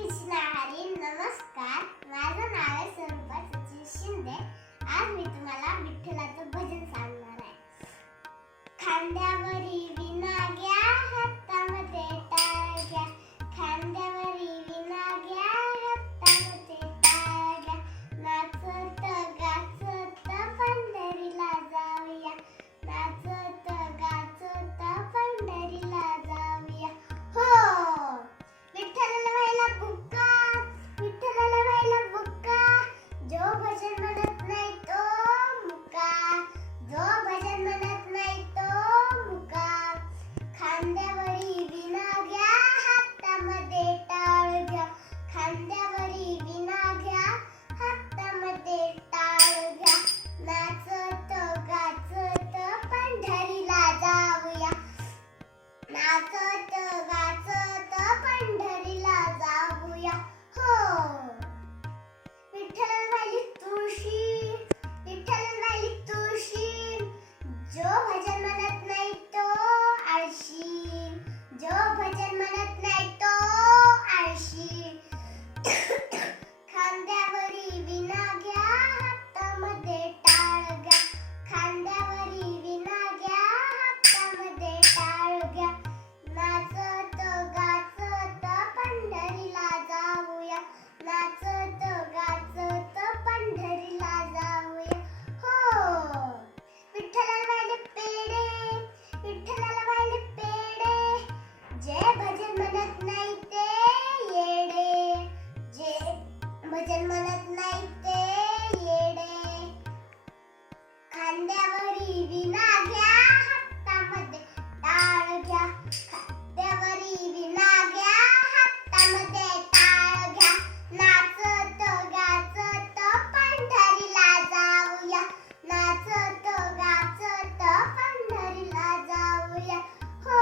कृष्ण हरी. नमस्कार, माझं नाव आहे स्वरूपा सचिन शिंदे. आज मी तुम्हाला विठ्ठलाचं भजन सांगणार आहे. खांद्यावरी विणा घ्या, हातामध्ये टाळ घ्या. खांद्यावरी विणा घ्या, हातामध्ये टाळ घ्या. नाचत गाचत पंढरीला जाऊया. नाचत गाचत पंढरीला जाऊया. हो, विठ्ठलाला व्हायला बुक्का, विठ्ठलाला व्हायला बुक्का. जो भजन म्हणत नाही तो मुका, जो भजन म्हणत नाही तो मुका. खांद्यावरी विणा घ्या, हातामध्ये टाळ घ्या. खांद्यावरी विणा घ्या, हातामध्ये टाळ घ्या. नाचत गाचत पंढरीला जाऊया. नाचत गाचत पंढरीला जाऊया. हो, विठ्ठलाला व्हायली तुळशी, विठ्ठलाला व्हायली तुळशी. जो भजन म्हणत नाही तो आळशी, जो भजन म्हणत नाही तो आळशी. खांद्यावरी विणा घ्या, हातामध्ये टाळ घ्या. खांद्यावरी विणा घ्या, हातामध्ये टाळ घ्या. नाचत गाचत पंढरीला जाऊया. नाचत गाचत पंढरीला जाऊया. हो, विठ्ठलाला व्हायले पेढे, विठ्ठलाला व्हायले पेढे. जे भजन म्हणत नाही ते येडे, जे भजन म्हणत नाही ते येडे. खांद्यावरी विणा घ्या, हातामध्ये टाळ घ्या. खांद्यावरी विणा घ्या, हातामध्ये टाळ घ्या. नाचत गाचत पंढरीला जाऊया. नाचत गाचत पंढरीला जाऊया. हो,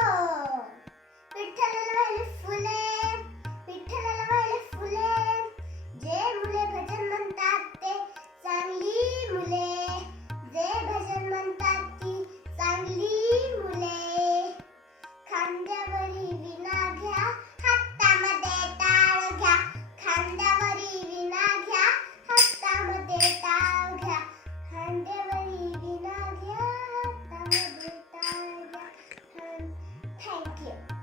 विठ्ठलाला व्हायले फुले, विठ्ठलाला व्हायले फुले. जे मुले भजन म्हणतात ते चांगली मुले, जे भजन म्हणतात ती चांगली मुले. खांद्यावरी विणा घ्या, हातामध्ये टाळ घ्या. खांद्यावरी विणा घ्या, हातामध्ये टाळ घ्या. खांद्यावरी विणा घ्या, हातामध्ये टाळ घ्या. थँक्यू.